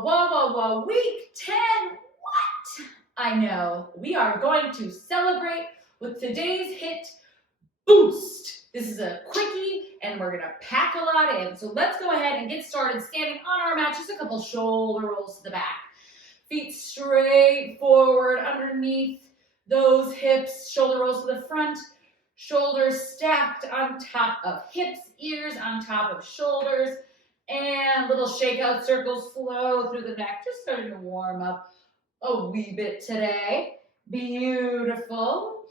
Week 10, what? I know, we are going to celebrate with today's HIIT boost. This is a quickie and we're gonna pack a lot in. So let's go ahead and get started standing on our mat, just a couple shoulder rolls to the back. Feet straight forward underneath those hips, shoulder rolls to the front, shoulders stacked on top of hips, ears on top of shoulders, and little shakeout circles flow through the neck, just starting to warm up a wee bit today. Beautiful.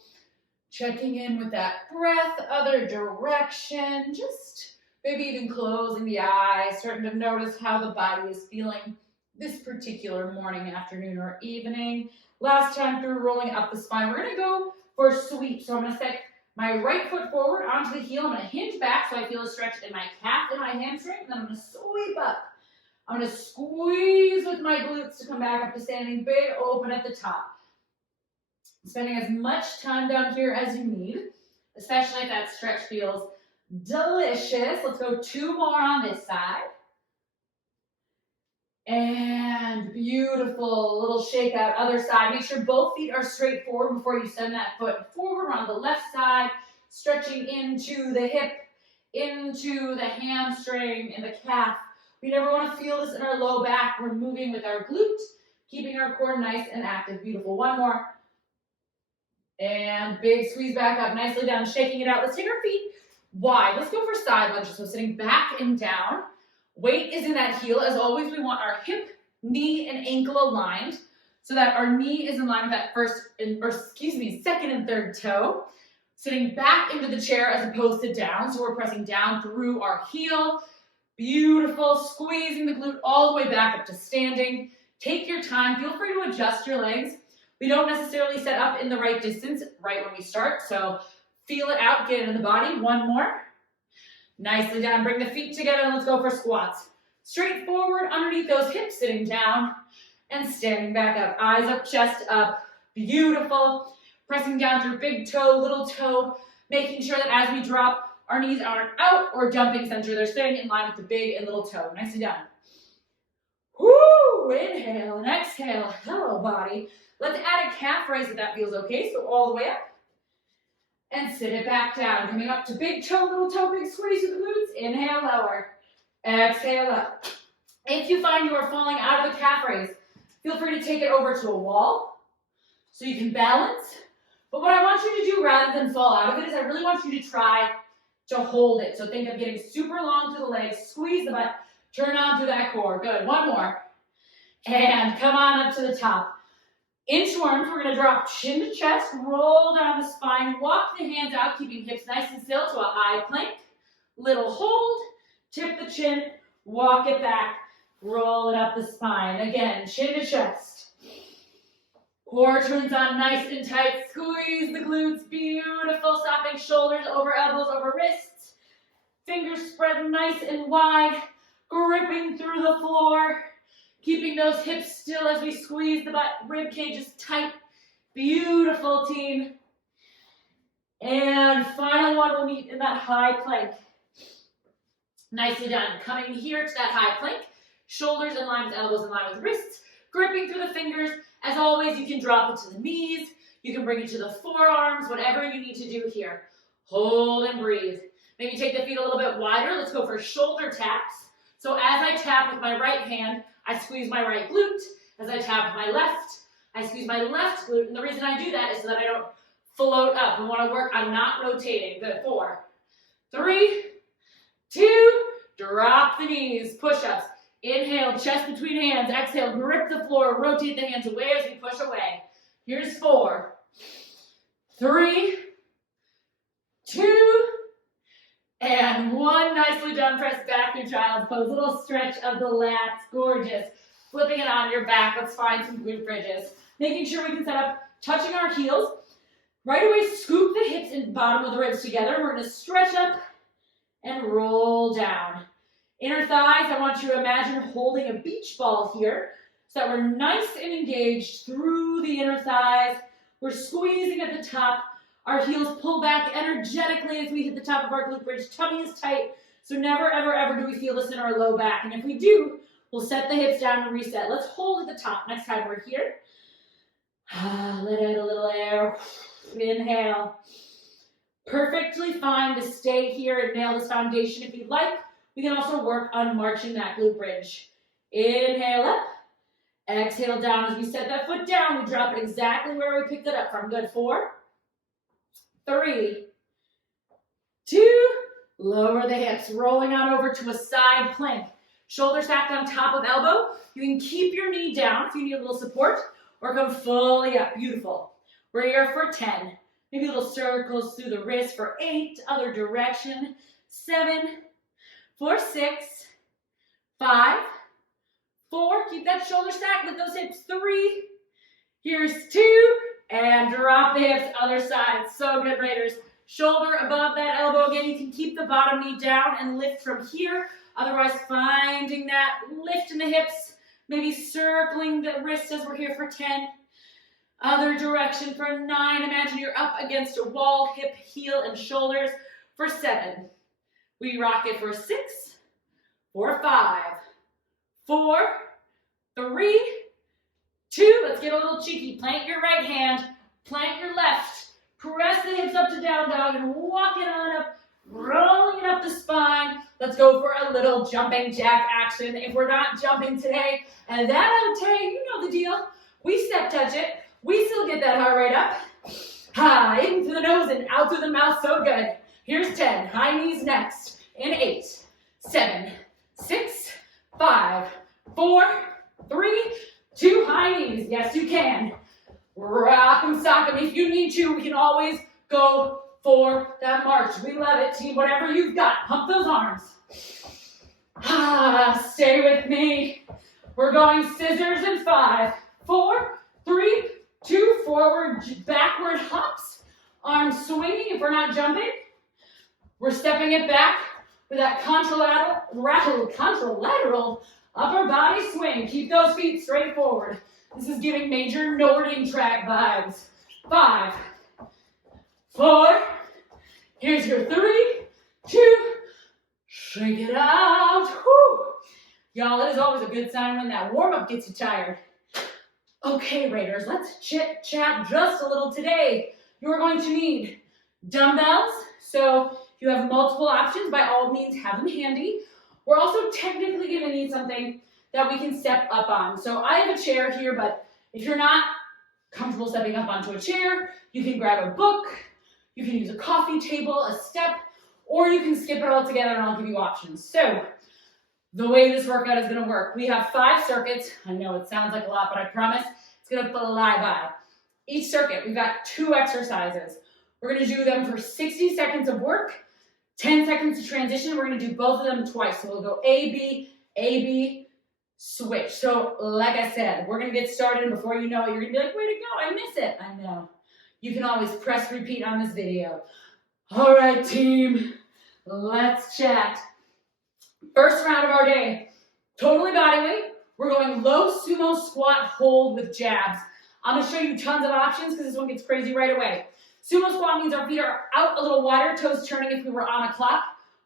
Checking in with that breath, other direction, just maybe even closing the eyes, starting to notice how the body is feeling this particular morning, afternoon, or evening. Last time through, rolling up the spine. We're gonna go for a sweep. So I'm gonna set my right foot forward onto the heel. I'm gonna hinge back so I feel a stretch in my calf and my hamstring. And then I'm gonna sweep up. I'm gonna squeeze with my glutes to come back up to standing big open at the top. Spending as much time down here as you need, especially if that stretch feels delicious. Let's go 2 more on this side. And beautiful, little shake out, other side. Make sure both feet are straight forward before you send that foot forward on the left side, stretching into the hip, into the hamstring and the calf. We never want to feel this in our low back. We're moving with our glute, keeping our core nice and active. Beautiful. 1 more. And big squeeze back up, nicely down, shaking it out. Let's take our feet wide. Let's go for side lunges. So sitting back and down. Weight is in that heel. As always, we want our hip, knee, and ankle aligned so that our knee is in line with that second and third toe. Sitting back into the chair as opposed to down. So we're pressing down through our heel. Beautiful. Squeezing the glute all the way back up to standing. Take your time. Feel free to adjust your legs. We don't necessarily set up in the right distance right when we start. So feel it out. Get it in the body. 1 more. Nicely down, bring the feet together, and let's go for squats. Straight forward, underneath those hips, sitting down, and standing back up. Eyes up, chest up. Beautiful. Pressing down through big toe, little toe, making sure that as we drop, our knees aren't out or jumping center. They're staying in line with the big and little toe. Nicely down. Woo! Inhale and exhale. Hello, body. Let's add a calf raise if that feels okay. So all the way up. And sit it back down. Coming up to big toe, little toe, big squeeze with the glutes. Inhale, lower. Exhale, up. If you find you are falling out of the calf raise, feel free to take it over to a wall so you can balance. But what I want you to do rather than fall out of it is I really want you to try to hold it. So think of getting super long through the legs, squeeze the butt, turn on through that core. Good. 1 more. And come on up to the top. Inchworms, we're going to drop chin to chest, roll down the spine, walk the hands out, keeping hips nice and still to a high plank. Little hold, tip the chin, walk it back, roll it up the spine. Again, chin to chest. Core turns on nice and tight, squeeze the glutes, beautiful, stopping shoulders over elbows, over wrists. Fingers spread nice and wide, gripping through the floor. Keeping those hips still as we squeeze the butt, rib cage is tight. Beautiful, team. And final one, we'll meet in that high plank. Nicely done. Coming here to that high plank. Shoulders in line with elbows, in line with wrists. Gripping through the fingers. As always, you can drop it to the knees. You can bring it to the forearms, whatever you need to do here. Hold and breathe. Maybe take the feet a little bit wider. Let's go for shoulder taps. So as I tap with my right hand, I squeeze my right glute. As I tap my left, I squeeze my left glute. And the reason I do that is so that I don't float up. We want to work on not rotating. Good. 4, 3, 2, drop the knees. Push-ups. Inhale, chest between hands. Exhale, grip the floor. Rotate the hands away as we push away. Here's 4, 3, 2, and 1. Nicely done. Press back through child's pose. Little stretch of the lats. Gorgeous. Flipping it on your back. Let's find some glute bridges. Making sure we can set up, touching our heels. Right away, scoop the hips and bottom of the ribs together. We're going to stretch up and roll down. Inner thighs, I want you to imagine holding a beach ball here so that we're nice and engaged through the inner thighs. We're squeezing at the top. Our heels pull back energetically as we hit the top of our glute bridge. Tummy is tight, so never, ever, ever do we feel this in our low back. And if we do, We'll set the hips down and reset. Let's hold at the top next time we're here. Let out a little air. Inhale. Perfectly fine to stay here and nail this foundation if you'd like. We can also work on marching that glute bridge. Inhale up. Exhale down. As we set that foot down, we drop it exactly where we picked it up from. Good. 4, 3, 2. Lower the hips. Rolling on over to a side plank. Shoulder stacked on top of elbow. You can keep your knee down if you need a little support, or come fully up. Beautiful. We're here for 10. Maybe little circles through the wrist for 8. Other direction. 7, 4, 6, 5, 4. Keep that shoulder stacked with those hips. 3. Here's 2. And drop the hips. Other side. So good, Raiders. Shoulder above that elbow. Again, you can keep the bottom knee down and lift from here. Otherwise, finding that lift in the hips, maybe circling the wrist as we're here for 10. Other direction for 9. Imagine you're up against a wall, hip, heel, and shoulders for 7. We rock it for 6, for 5, 4, 3, 2. Let's get a little cheeky. Plant your right hand, plant your left. Press the hips up to down dog and walk it on up, rolling it up the spine. Let's go for a little jumping jack action. If we're not jumping today, and that okay, you know the deal. We step touch it. We still get that heart rate up. In through the nose and out through the mouth. So good. Here's 10. High knees next. In 8, 7, 6, 5, 4, 3, 2. High knees. Yes, you can. Rock 'em, sock 'em. If you need to, we can always go for that march. We love it, team. Whatever you've got, pump those arms. Stay with me. We're going scissors in 5, 4, 3, 2. Forward, backward hops. Arms swinging if we're not jumping. We're stepping it back with that contralateral upper body swing. Keep those feet straight forward. This is giving major Nording track vibes. 5, 4. Here's your 3, 2. Shake it out. Whew. Y'all, it is always a good sign when that warm-up gets you tired. Okay, Raiders, let's chit-chat just a little today. You're going to need dumbbells. So if you have multiple options, by all means, have them handy. We're also technically going to need something that we can step up on. So I have a chair here, but if you're not comfortable stepping up onto a chair, you can grab a book, you can use a coffee table, a step, or you can skip it all together and I'll give you options. So the way this workout is going to work, we have 5 circuits. I know it sounds like a lot, but I promise it's going to fly by. Each circuit, we've got 2 exercises. We're going to do them for 60 seconds of work, 10 seconds to transition. We're going to do both of them twice. So we'll go A, B, switch. So like I said, we're going to get started, and before you know it, you're going to be like, way to go, I miss it. I know. You can always press repeat on this video. All right, team, let's chat. First round of our day, totally body weight. We're going low sumo squat hold with jabs. I'm going to show you tons of options because this one gets crazy right away. Sumo squat means our feet are out a little wider, toes turning if we were on a clock.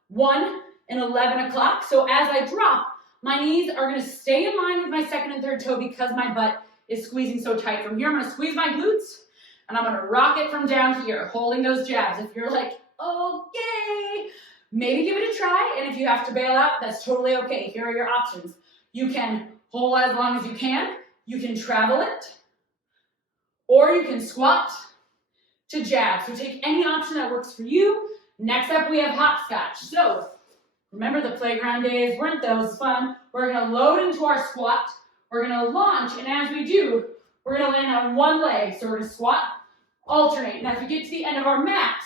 1 and 11 o'clock. So as I drop, my knees are going to stay in line with my second and third toe because my butt is squeezing so tight. From here, I'm going to squeeze my glutes, and I'm going to rock it from down here, holding those jabs. If you're like, okay, maybe give it a try, and if you have to bail out, that's totally okay. Here are your options. You can hold as long as you can travel it, or you can squat to jab. So take any option that works for you. Next up, we have hopscotch. So remember the playground days? Weren't those fun? We're going to load into our squat. We're going to launch, and as we do, we're going to land on one leg. So we're going to squat, alternate. And as we get to the end of our mat,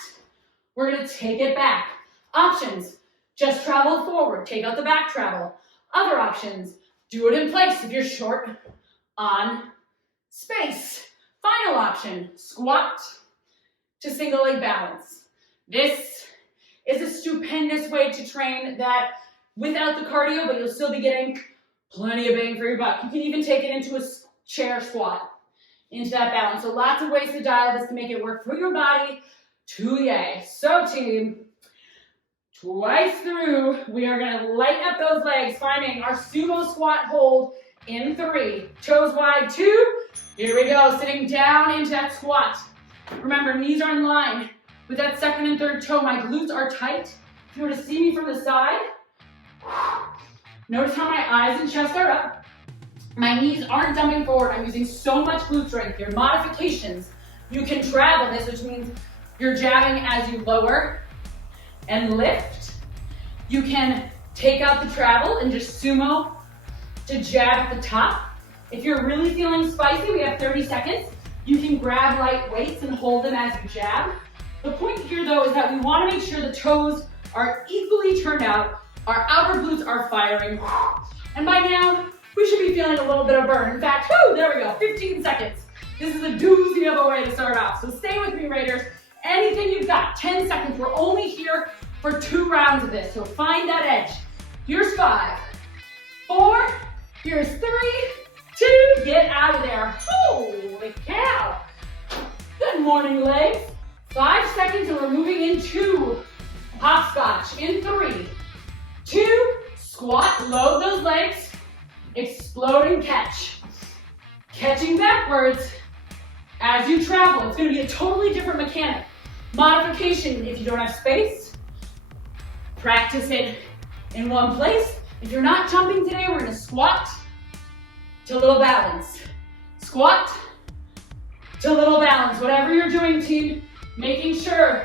we're going to take it back. Options, just travel forward. Take out the back travel. Other options, do it in place if you're short on space. Final option, squat to single leg balance. This is a stupendous way to train that without the cardio, but you'll still be getting plenty of bang for your buck. You can even take it into a chair squat, into that balance. So lots of ways to dial this to make it work for your body. Yay. So team, Twice through, we are going to lighten up those legs, finding our sumo squat hold in 3. Toes wide, 2. Here we go, sitting down into that squat. Remember, knees are in line with that second and third toe. My glutes are tight. If you were to see me from the side, notice how my eyes and chest are up. My knees aren't dumping forward. I'm using so much glute strength here. Modifications. You can travel this, which means you're jabbing as you lower and lift. You can take out the travel and just sumo to jab at the top. If you're really feeling spicy, we have 30 seconds. You can grab light weights and hold them as you jab. The point here though is that we want to make sure the toes are equally turned out. Our outer glutes are firing. And by now, we should be feeling a little bit of burn. In fact, whoo, there we go, 15 seconds. This is a doozy of a way to start off. So stay with me, Raiders. Anything you've got, 10 seconds. We're only here for 2 rounds of this. So find that edge. Here's 5, 4, here's 3, 2, get out of there. Holy cow. Good morning, legs. 5 seconds and we're moving into hopscotch in 3, 2, squat, load those legs, explode and catch. Catching backwards as you travel. It's going to be a totally different mechanic. Modification, if you don't have space, practice it in one place. If you're not jumping today, we're going to squat to little balance. Squat to little balance. Whatever you're doing, team, making sure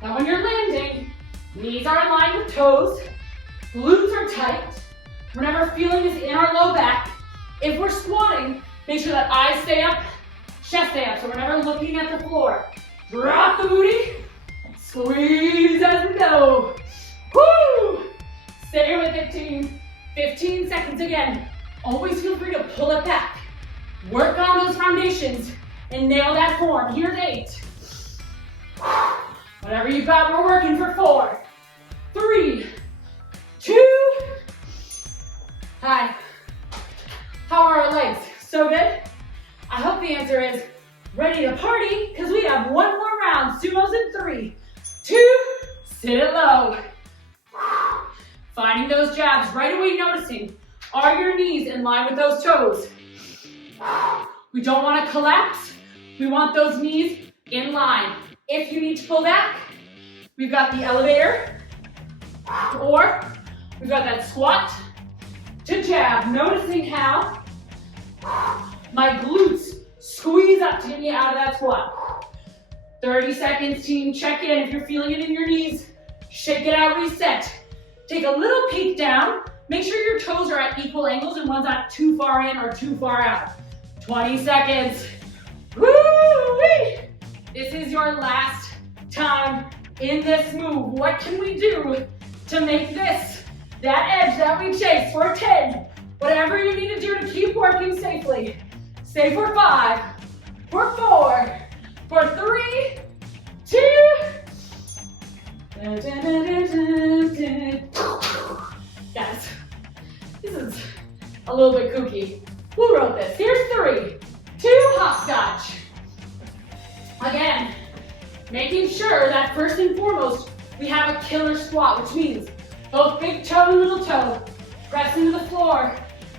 that when you're landing, knees are in line with toes, glutes are tight. We're never feeling this in our low back. If we're squatting, make sure that eyes stay up, chest stay up, so we're never looking at the floor. Drop the booty, squeeze as we go. Woo! Stay with it, team. 15 seconds again. Always feel free to pull it back. Work on those foundations and nail that form. Here's 8. Whatever you've got, we're working for 4, 3, 2. Hi. How are our legs? So good? I hope the answer is ready to party because we have 1 more round. Sumos in 3, 2, sit it low. Finding those jabs right away, noticing, are your knees in line with those toes? We don't want to collapse. We want those knees in line. If you need to pull back, we've got the elevator, or we've got that squat to jab. Noticing how my glutes squeeze up to get me out of that squat. 30 seconds, team. Check in. If you're feeling it in your knees, shake it out, reset. Take a little peek down. Make sure your toes are at equal angles and one's not too far in or too far out. 20 seconds. Woo-wee! This is your last time in this move. What can we do to make this that edge that we chase for 10? Whatever you need to do to keep working safely. Stay for 5, for 4, for 3, 2. Guys, this is a little bit kooky. Who wrote this? Here's 3, 2, hopscotch. Again, making sure that first and foremost, we have a killer squat, which means both big toe and little toe press into the floor.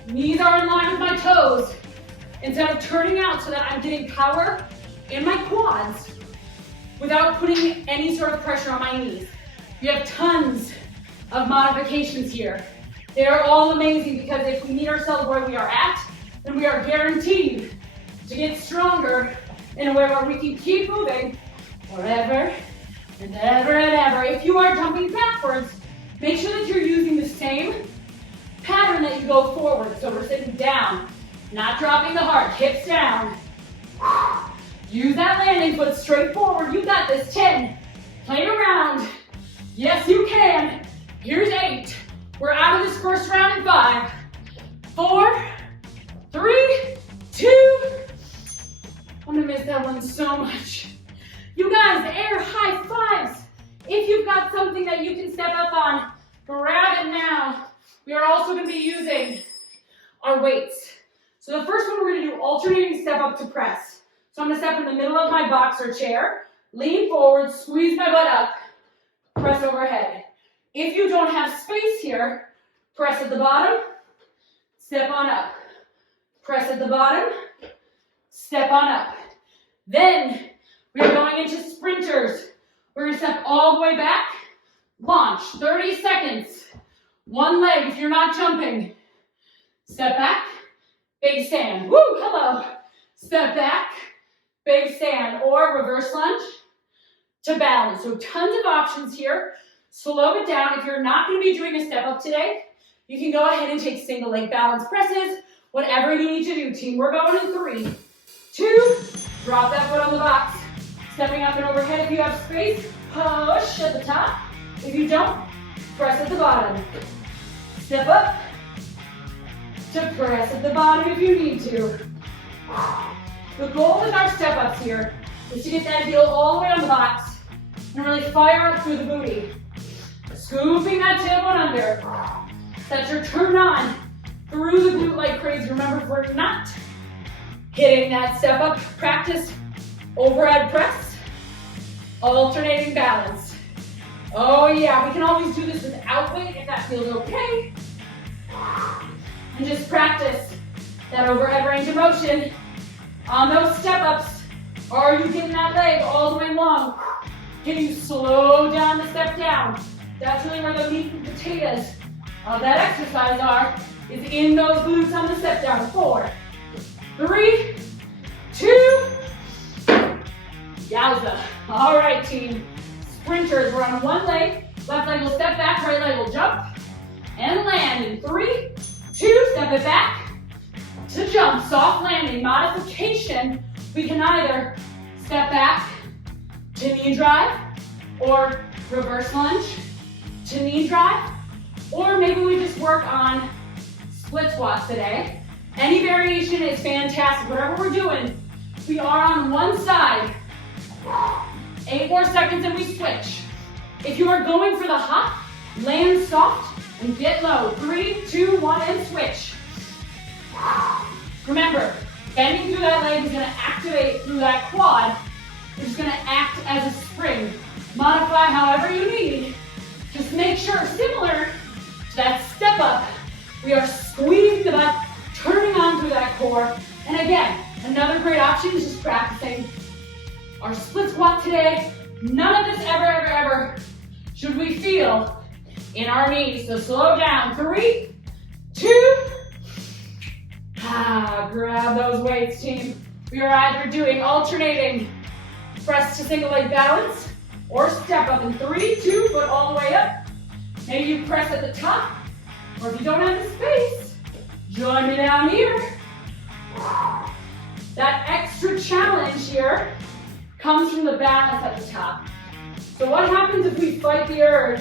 Knees are in line with my toes. Instead of turning out so that I'm getting power in my quads without putting any sort of pressure on my knees. We have tons of modifications here. They are all amazing because if we meet ourselves where we are at, then we are guaranteed to get stronger in a way where we can keep moving forever and ever and ever. If you are jumping backwards, make sure that you're using the same pattern that you go forward. So we're sitting down, not dropping the heart, hips down. Use that landing foot straight forward. You got this. 10. Play around. Yes, you can. Here's 8. We're out of this first round in 5, 4, 3, 2. I'm gonna miss that one so much. You guys, air high fives. If you've got something that you can step up on, grab it now. We are also gonna be using our weights. So the first one, we're gonna do alternating step up to press. So I'm gonna step in the middle of my boxer chair, lean forward, squeeze my butt up, press overhead. If you don't have space here, press at the bottom, step on up. Press at the bottom, step on up. Then we are going into sprinters. We're going to step all the way back, launch, 30 seconds. One leg if you're not jumping. Step back, big stand. Woo, hello. Step back, big stand, or reverse lunge to balance. So tons of options here. Slow it down. If you're not going to be doing a step up today, you can go ahead and take single leg balance presses, whatever you need to do, team. We're going in 3, 2, drop that foot on the box. Stepping up and overhead if you have space, push at the top. If you don't, press at the bottom. Step up to press at the bottom if you need to. The goal with our step ups here is to get that heel all the way on the box and really fire up through the booty. Scooping that tailbone under. Set your turn on through the glute like crazy. Remember, if we're not hitting that step up, practice overhead press, alternating balance. Oh yeah, we can always do this without weight if that feels okay. And just practice that overhead range of motion on those step ups. Are you getting that leg all the way long? Can you slow down the step down? That's really where the meat and potatoes of that exercise are, is in those glutes on the step down. 4, 3, 2, yowza. All right, team. Sprinters, we're on one leg. Left leg will step back, right leg will jump and land in 3, 2, step it back to jump. Soft landing, modification. We can either step back to knee drive or reverse lunge to knee drive, or maybe we just work on split squats today. Any variation is fantastic. Whatever we're doing, we are on one side. 8 more seconds and we switch. If you are going for the hop, land soft and get low. 3, 2, 1, and switch. Remember, bending through that leg is going to activate through that quad, which is going to act as a spring. Modify however you need. Just make sure, similar to that step up, we are squeezing the butt, turning on through that core. And again, another great option is just practicing our split squat today. None of this ever should we feel in our knees. So slow down. 3, 2, grab those weights, team. We are either doing alternating press to single leg balance or step up in 3, 2, foot all the way up. Maybe you press at the top, or if you don't have the space, join me down here. That extra challenge here comes from the balance at the top. So what happens if we fight the urge,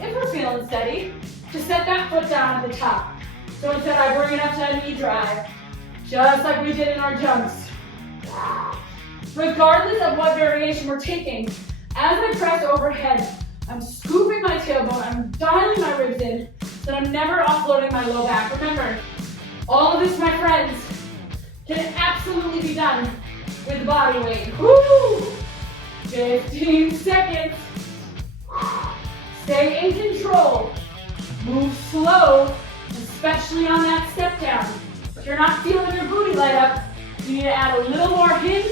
if we're feeling steady, to set that foot down at the top? So instead I bring it up to a knee drive, just like we did in our jumps. Regardless of what variation we're taking, as I press overhead, I'm scooping my tailbone, I'm dialing my ribs in, so that I'm never offloading my low back. Remember, all of this, my friends, can absolutely be done with body weight. Woo! 15 seconds. Stay in control. Move slow, especially on that step down. If you're not feeling your booty light up, you need to add a little more hinge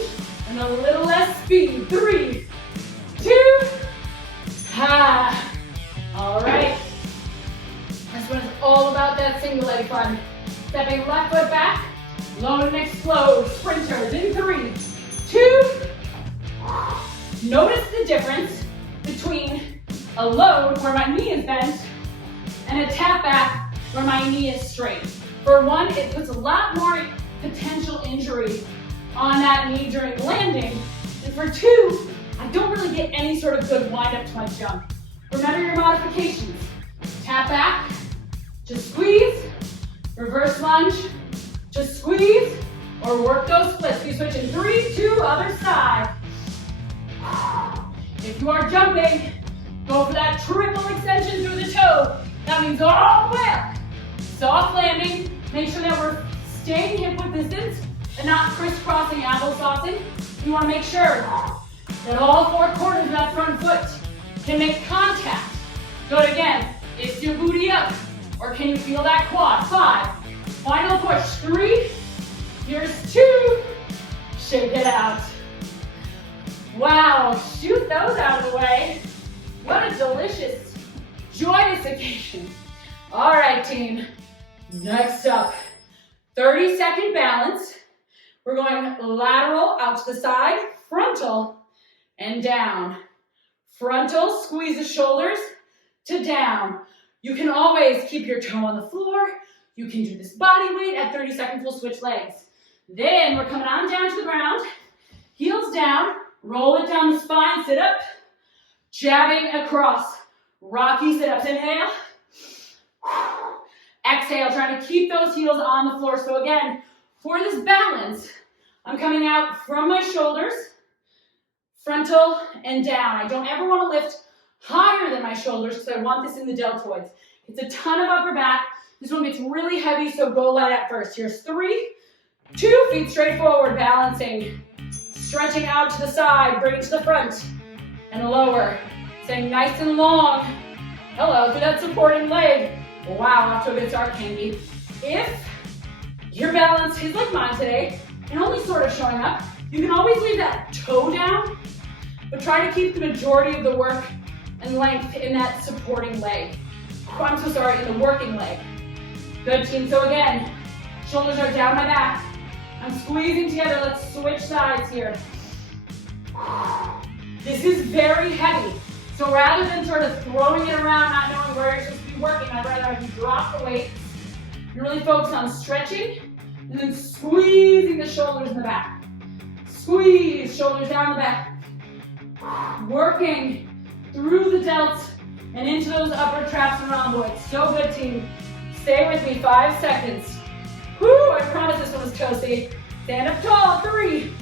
and a little less speed. 3, 2, all right. This one is all about that single leg fun. Stepping left foot back, load and explode. Sprinters in 3, 2. Notice the difference between a load where my knee is bent and a tap back where my knee is straight. For one, it puts a lot more potential injury on that knee during landing. And for 2, I don't really get any sort of good wind up to my jump. Remember your modifications. Tap back, just squeeze, reverse lunge, just squeeze, or work those splits. You switch in 3, 2, other side. If you are jumping, go for that triple extension through the toe. That means all the way up. Soft landing. Make sure that we're staying hip width distance and not crisscrossing, applesaucing. You want to make sure that all 4 corners of that front foot can make contact. Good, again. Is your booty up? Or can you feel that quad? 5. Final push. 3. Here's 2. Shake it out. Wow, shoot those out of the way. What a delicious, joyous occasion. All right, team. Next up, 30-second balance. We're going lateral out to the side, frontal, and down. Frontal, squeeze the shoulders to down. You can always keep your toe on the floor. You can do this body weight. At 30 seconds, we'll switch legs. Then we're coming on down to the ground, heels down, roll it down the spine, sit up, jabbing across. Rocky sit-ups, inhale. Exhale, trying to keep those heels on the floor. So again, for this balance, I'm coming out from my shoulders, frontal and down. I don't ever want to lift higher than my shoulders because I want this in the deltoids. It's a ton of upper back. This one gets really heavy, so go light at first. Here's 3, 2, feet straight forward, balancing. Stretching out to the side, bring it to the front, and lower. Staying nice and long. Hello, through that supporting leg. Wow, off to a good start, Kangi. If your balance is like mine today, and only sort of showing up, you can always leave that toe down, but try to keep the majority of the work and length in that supporting leg. Oh, I'm so sorry, in the working leg. Good, team. So again, shoulders are down my back. I'm squeezing together. Let's switch sides here. This is very heavy. So rather than sort of throwing it around, not knowing where you're supposed to be working, I'd rather have you drop the weight. You really focus on stretching and then squeezing the shoulders in the back. Squeeze, shoulders down the back. Working through the delts and into those upper traps and rhomboids. So good, team. Stay with me, 5 seconds. Woo, I promise this one was toasty. Stand up tall, 3,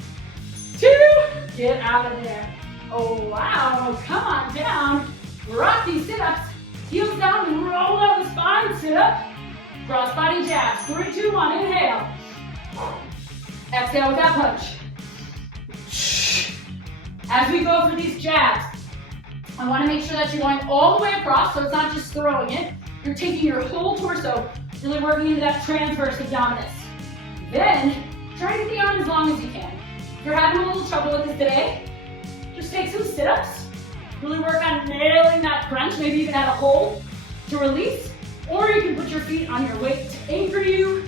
2, get out of there. Oh, wow, come on down. Rocky sit-ups, heels down and roll up the spine, sit up. Cross body jabs, 3, 2, 1, inhale. Exhale with that punch. As we go through these jabs, I want to make sure that you're going all the way across, so it's not just throwing it. You're taking your whole torso, really working into that transverse abdominis. Then, try to be on as long as you can. If you're having a little trouble with this today, just take some sit-ups. Really work on nailing that crunch, maybe even add a hold to release. Or you can put your feet on your weight to anchor you.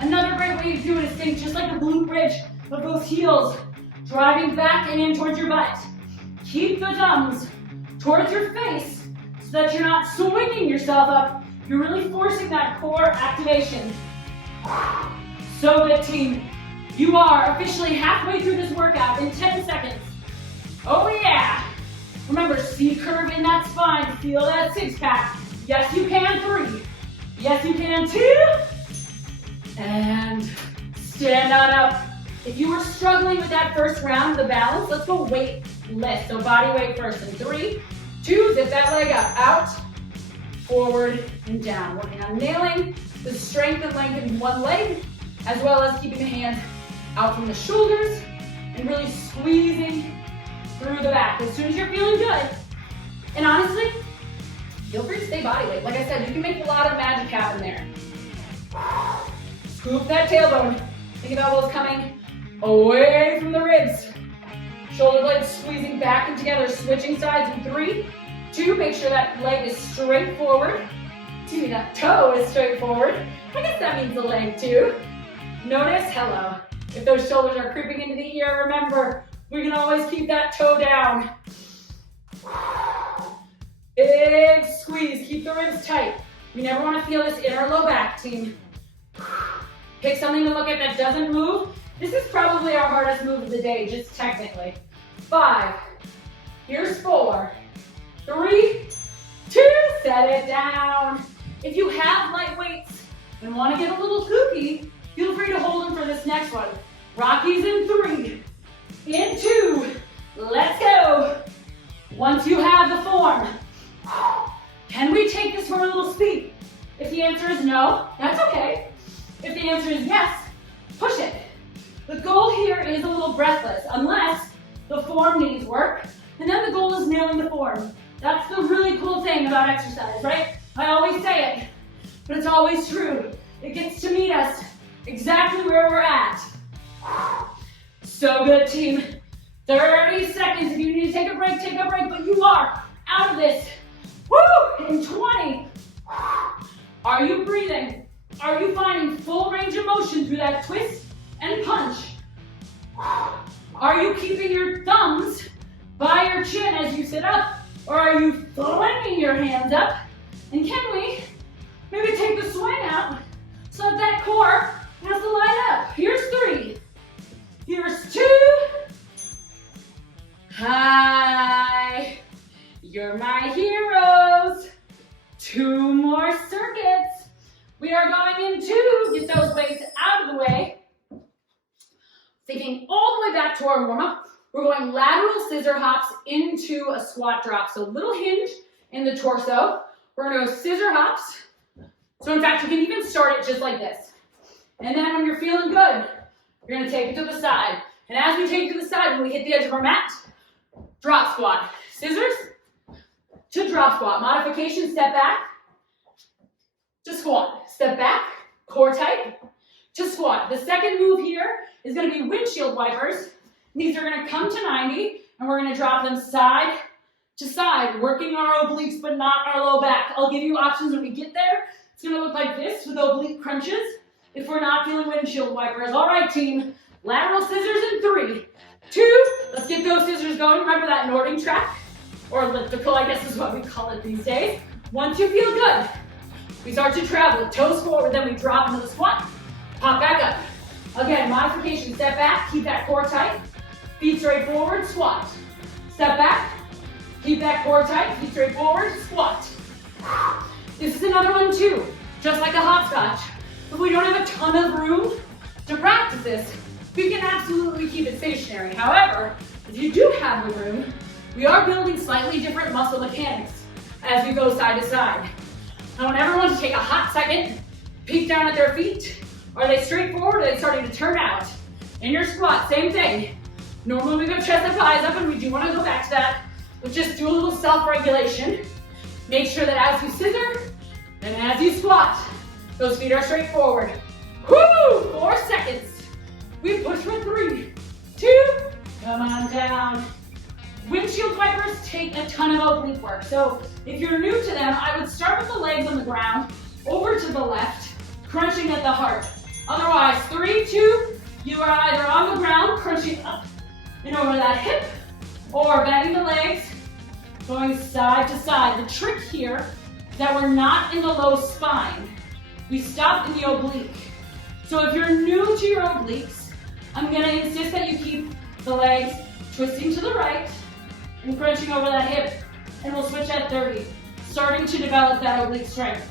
Another great way to do it is think just like a glute bridge, but both heels driving back and in towards your butt. Keep the thumbs towards your face so that you're not swinging yourself up. You're really forcing that core activation. So good, team. You are officially halfway through this workout in 10 seconds. Oh yeah. Remember, C-curve in that spine. Feel that six-pack. Yes, you can. 3. Yes, you can. 2. And stand on up. If you were struggling with that first round of the balance, let's go weight list. So body weight first. In 3, 2, zip that leg up. Out, forward, and down. Working on nailing the strength and length in one leg, as well as keeping the hands out from the shoulders and really squeezing through the back. As soon as you're feeling good, and honestly, feel free to stay body weight. Like I said, you can make a lot of magic happen there. Scoop that tailbone. Think of elbows coming away from the ribs. Shoulder blades squeezing back and together, switching sides in 3, 2. Make sure that leg is straight forward. Excuse me, that toe is straight forward. I guess that means the leg too. Notice, hello. If those shoulders are creeping into the ear, remember, we can always keep that toe down. Big squeeze, keep the ribs tight. We never want to feel this inner low back, team. Pick something to look at that doesn't move. This is probably our hardest move of the day, just technically. 5. Here's 4. 3, 2, set it down. If you have light weights and want to get a little kooky, feel free to hold them for this next one. Rockies in 3, in 2, let's go. Once you have the form, can we take this for a little speed? If the answer is no, that's okay. If the answer is yes, push it. The goal here is a little breathless, unless the form needs work, and then the goal is nailing the form. That's the really cool thing about exercise, right? I always say it, but it's always true. It gets to meet us exactly where we're at. So good, team. 30 seconds. If you need to take a break, but you are out of this. Woo! In 20. Are you breathing? Are you finding full range of motion through that twist and punch? Are you keeping your thumbs by your chin as you sit up? Or are you flinging your hands up? And can we maybe take the swing out so that core has to line up? Here's 3. Here's 2. Hi. You're my heroes. 2 more circuits. We are going into, get those weights out of the way. Thinking all the way back to our warm-up. We're going lateral scissor hops into a squat drop. So little hinge in the torso. We're gonna go scissor hops. So in fact, you can even start it just like this. And then when you're feeling good, you're gonna take it to the side. And as we take it to the side, when we hit the edge of our mat, drop squat. Scissors to drop squat. Modification, step back to squat. Step back, core tight, to squat. The second move here is gonna be windshield wipers. These are gonna come to 90, and we're gonna drop them side to side, working our obliques, but not our low back. I'll give you options when we get there. It's gonna look like this with oblique crunches if we're not feeling windshield wipers. All right, team, lateral scissors in 3, 2, let's get those scissors going. Remember that Nording track, or elliptical, I guess is what we call it these days. Once you feel good, we start to travel, toes forward, then we drop into the squat, pop back up. Again, modification, step back, keep that core tight, feet straight forward, squat. Step back, keep that core tight, feet straight forward, squat. This is another one too, just like a hopscotch. If we don't have a ton of room to practice this, we can absolutely keep it stationary. However, if you do have the room, we are building slightly different muscle mechanics as we go side to side. I want everyone to take a hot second, peek down at their feet. Are they straight forward or are they starting to turn out? In your squat, same thing. Normally we go chest up, eyes up, and we do want to go back to that, but just do a little self-regulation. Make sure that as you scissor and as you squat, those feet are straight forward. Woo! 4 seconds. We push for 3, 2, come on down. Windshield wipers take a ton of oblique work. So if you're new to them, I would start with the legs on the ground, over to the left, crunching at the heart. Otherwise, 3, 2, you are either on the ground, crunching up and over that hip, or bending the legs, going side to side. The trick here is that we're not in the low spine. We stop in the oblique. So if you're new to your obliques, I'm gonna insist that you keep the legs twisting to the right and crunching over that hip, and we'll switch at 30, starting to develop that oblique strength.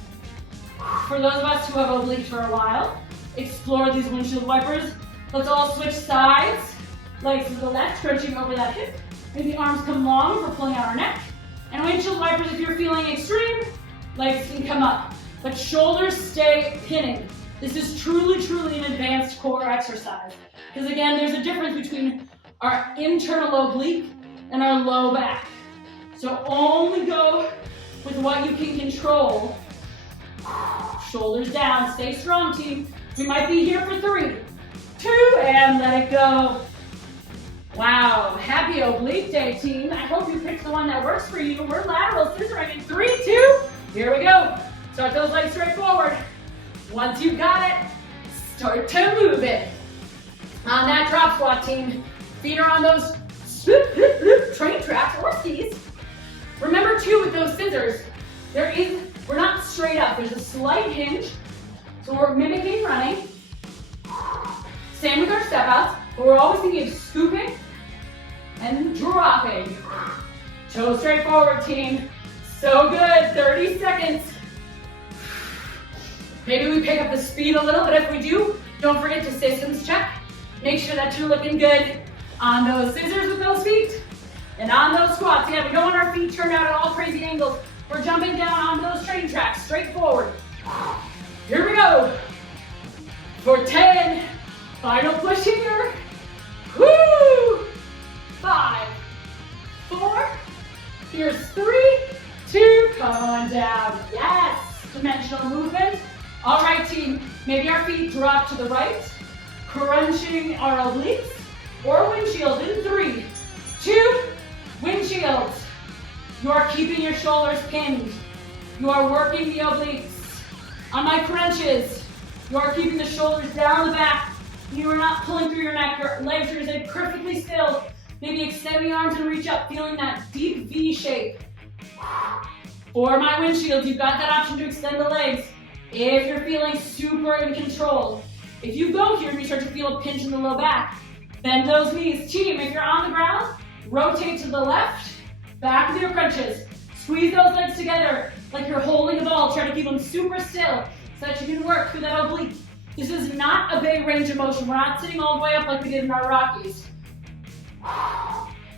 For those of us who have obliques for a while, explore these windshield wipers. Let's all switch sides. Legs to the left, crunching over that hip. Maybe arms come long, we're pulling out our neck. And windshield wipers, if you're feeling extreme, legs can come up. But shoulders stay pinning. This is truly, truly an advanced core exercise. Because again, there's a difference between our internal oblique and our low back. So only go with what you can control. Shoulders down, stay strong, team. We might be here for 3, 2, and let it go. Wow, happy oblique day, team. I hope you picked the one that works for you. We're lateral scissoring in 3, 2, here we go. Start those legs straight forward. Once you've got it, start to move it. On that drop squat, team, feet are on those train tracks or skis. Remember too, with those scissors, we're not straight up. There's a slight hinge, so we're mimicking running. Same with our step outs, but we're always thinking of scooping and dropping. Toes straight forward, team. So good, 30 seconds. Maybe we pick up the speed a little, but if we do, don't forget to systems check. Make sure that you're looking good on those scissors with those feet and on those squats. Yeah, we don't want our feet turned out at all crazy angles. We're jumping down on those train tracks, straight forward. Here we go. For 10, final push here. Woo! 5, 4, here's 3, one down. Yes, dimensional movement. All right, team, maybe our feet drop to the right, crunching our obliques, or windshield in 3, 2, windshield. You are keeping your shoulders pinned. You are working the obliques. On my crunches, you are keeping the shoulders down the back. You are not pulling through your neck. Your legs are going to stay perfectly still. Maybe extend the arms and reach up, feeling that deep V shape. For my windshield, you've got that option to extend the legs if you're feeling super in control. If you go here and you start to feel a pinch in the low back, bend those knees. Team, if you're on the ground, rotate to the left, back with your crunches. Squeeze those legs together like you're holding a ball. Try to keep them super still so that you can work through that oblique. This is not a big range of motion. We're not sitting all the way up like we did in our Rockies.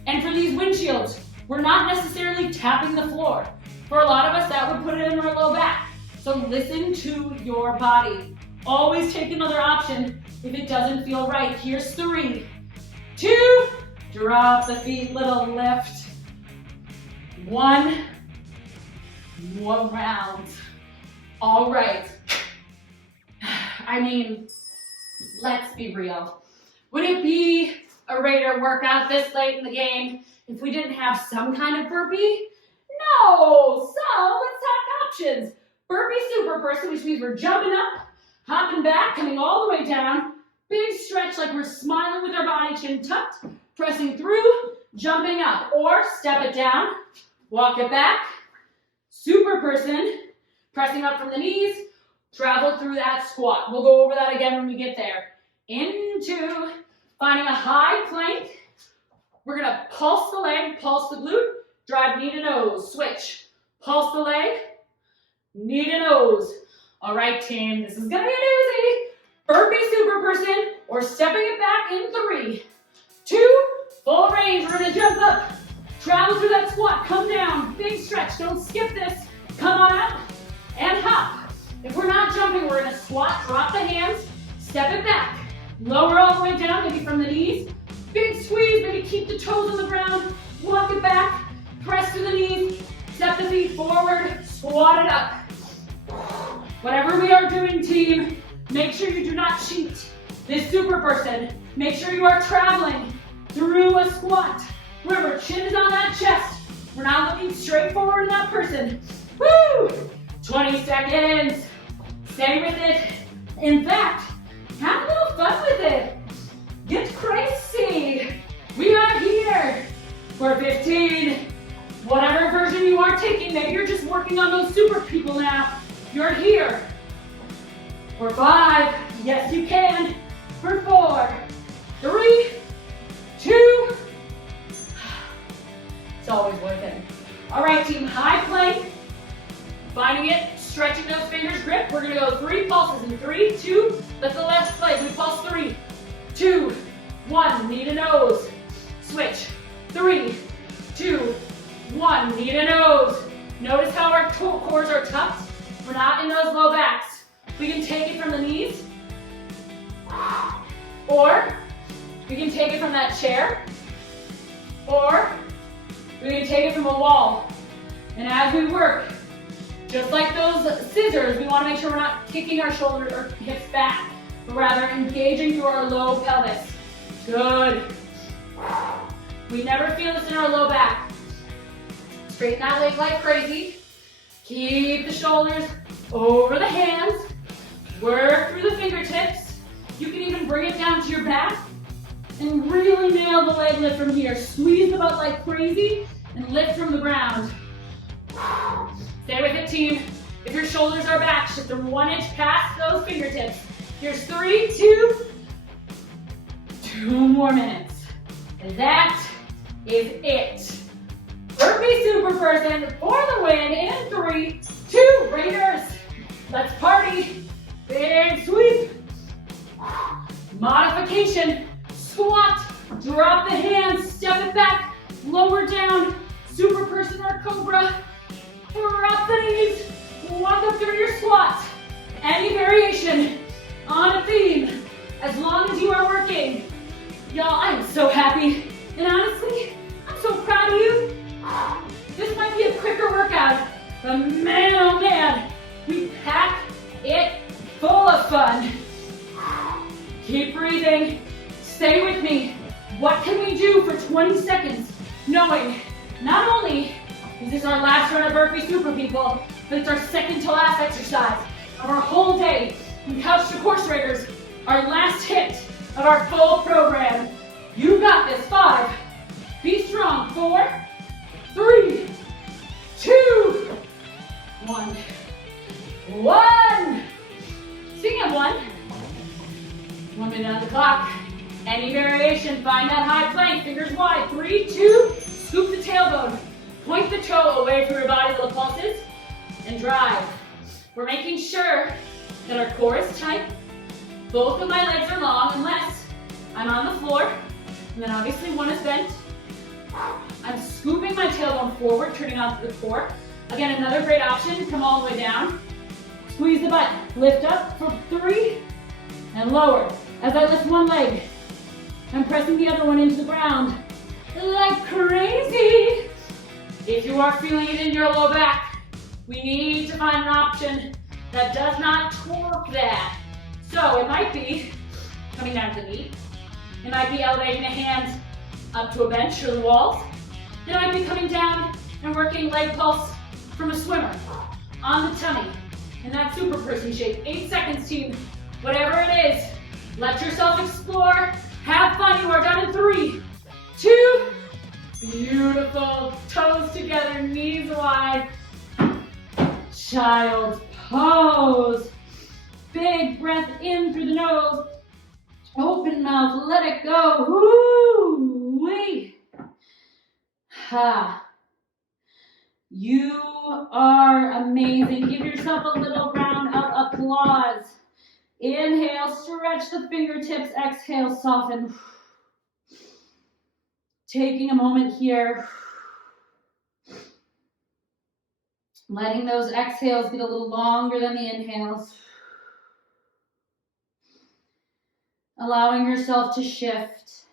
And for these windshields, we're not necessarily tapping the floor. For a lot of us, that would put it in our low back. So listen to your body. Always take another option if it doesn't feel right. Here's 3, 2, drop the feet, little lift. 1 more round. All right. I mean, let's be real. Would it be a Raider workout this late in the game if we didn't have some kind of burpee? No. So let's talk options. Burpee super person, which means we're jumping up, hopping back, coming all the way down. Big stretch like we're smiling with our body, chin tucked, pressing through, jumping up. Or step it down, walk it back. Super person, pressing up from the knees, travel through that squat. We'll go over that again when we get there. Into finding a high plank. We're gonna pulse the leg, pulse the glute, drive knee to nose, switch. Pulse the leg, knee to nose. All right, team, this is gonna be a doozy. Burpee super person, or stepping it back in 3, 2, full range. We're gonna jump up, travel through that squat, come down, big stretch, don't skip this. Come on up and hop. If we're not jumping, we're gonna squat, drop the hands, step it back. Lower all the way down, maybe from the knees. Big squeeze, maybe keep the toes on the ground. Walk it back, press to the knees, step the feet forward, squat it up. Whatever we are doing, team, make sure you do not cheat. This super person, make sure you are traveling through a squat. Remember, chin is on that chest. We're not looking straight forward in that person. Woo! 20 seconds. Stay with it. In fact, have a little fun with it. Get crazy. We are here for 15. Whatever version you are taking, maybe you're just working on those super people now. You're here. For 5. Yes, you can. For 4, 3, 2. It's always worth it. All right, team, high plank. Finding it, stretching those fingers, grip. We're gonna go 3 pulses in 3, 2. Let the left leg, we pulse 3, 2, 1. Knee to nose. Switch. 3, 2, 1. Knee to nose. Notice how our cores are tucked. We're not in those low backs. We can take it from the knees, or we can take it from that chair, or we can take it from a wall. And as we work, just like those scissors, we want to make sure we're not kicking our shoulders or hips back, but rather engaging through our low pelvis. Good. We never feel this in our low back. Straighten that leg like crazy. Keep the shoulders over the hands. Work through the fingertips. You can even bring it down to your back and really nail the leg lift from here. Squeeze the butt like crazy and lift from the ground. Stay with it, team. If your shoulders are back, shift them 1 inch past those fingertips. Here's 3, 2. 2 more minutes. And that is it. Burpee super person for the win in 3, 2. Raiders, let's party. Big sweep. Modification. Squat. Drop the hands. Step it back. Lower down. Super person or cobra. Drop the knees. Walk up through your squat. Any variation on a theme, as long as you are working. Y'all, I am so happy. And honestly, I'm so proud of you. This might be a quicker workout But man, oh man, we pack it full of fun. Keep breathing. Stay with me. What can we do for 20 seconds knowing not only is this our last run of burpee super people, but it's our second to last exercise of our whole day. And couch to horse riders, our last hit of our full program. You got this. 5. Be strong. 4, 3, 2, 1. 1. Speaking of 1 minute on the clock. Any variation, find that high plank, fingers wide. 3, 2, scoop the tailbone. Point the toe away from your body, little pulses, and drive. We're making sure that our core is tight. Both of my legs are long unless I'm on the floor. And then obviously one is bent. I'm scooping my tailbone forward, turning onto the core. Again, another great option, come all the way down. Squeeze the butt, lift up for 3, and lower. As I lift one leg, I'm pressing the other one into the ground like crazy. If you are feeling it in your low back, we need to find an option that does not torque that. So it might be coming down to the knee. It might be elevating the hands up to a bench or the walls. It might be coming down and working leg pulse from a swimmer on the tummy in that super person shape. 8 seconds, team. Whatever it is, let yourself explore. Have fun. You are done in 3, 2, beautiful. Toes together, knees wide. Child's pose. Big breath in through the nose. Open mouth, let it go. Woo-wee. Ha. You are amazing. Give yourself a little round of applause. Inhale, stretch the fingertips. Exhale, soften. Taking a moment here. Letting those exhales get a little longer than the inhales. Allowing yourself to shift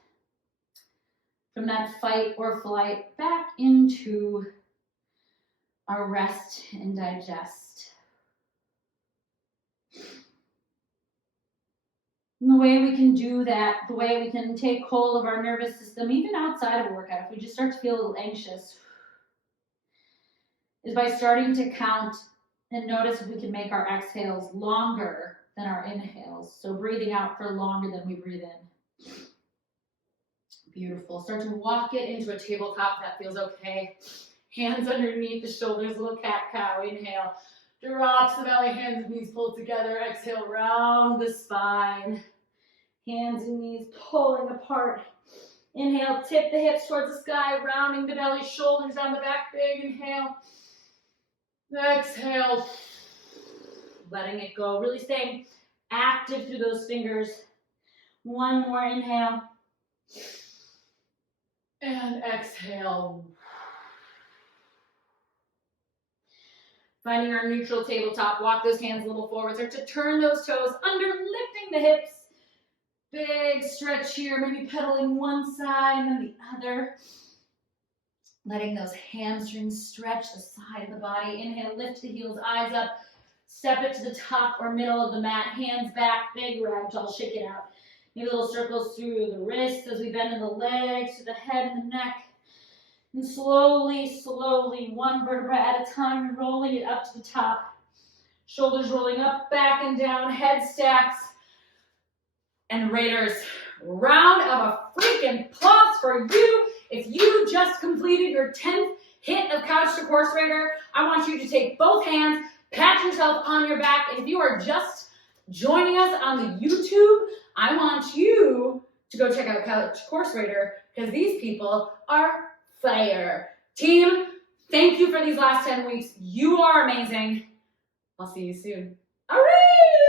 from that fight or flight back into our rest and digest. And the way we can do that, the way we can take hold of our nervous system, even outside of a workout, if we just start to feel a little anxious, is by starting to count and notice if we can make our exhales longer than our inhales. So breathing out for longer than we breathe in. Beautiful. Start to walk it into a tabletop if that feels okay. Hands underneath the shoulders, little cat-cow. Inhale. Drops the belly, hands and knees pulled together. Exhale, round the spine. Hands and knees pulling apart. Inhale, tip the hips towards the sky, rounding the belly, shoulders down the back. Big inhale. Exhale. Letting it go. Really staying active through those fingers. One more inhale. And exhale. Finding our neutral tabletop. Walk those hands a little forward. Start to turn those toes under, lifting the hips. Big stretch here. Maybe pedaling one side and then the other. Letting those hamstrings stretch the side of the body. Inhale, lift the heels, eyes up. Step it to the top or middle of the mat. Hands back, big ragdoll. Shake it out. Maybe little circles through the wrists as we bend in the legs, to the head and the neck. And slowly, slowly, one vertebra at a time, rolling it up to the top. Shoulders rolling up, back and down, head stacks. And Raiders, round of a freaking applause for you. If you just completed your 10th hit of Couch to Horse Raider, I want you to take both hands, pat yourself on your back. And if you are just joining us on the YouTube, I want you to go check out Couch Horse Raider because these people are fire. Team, thank you for these last 10 weeks. You are amazing. I'll see you soon. All right.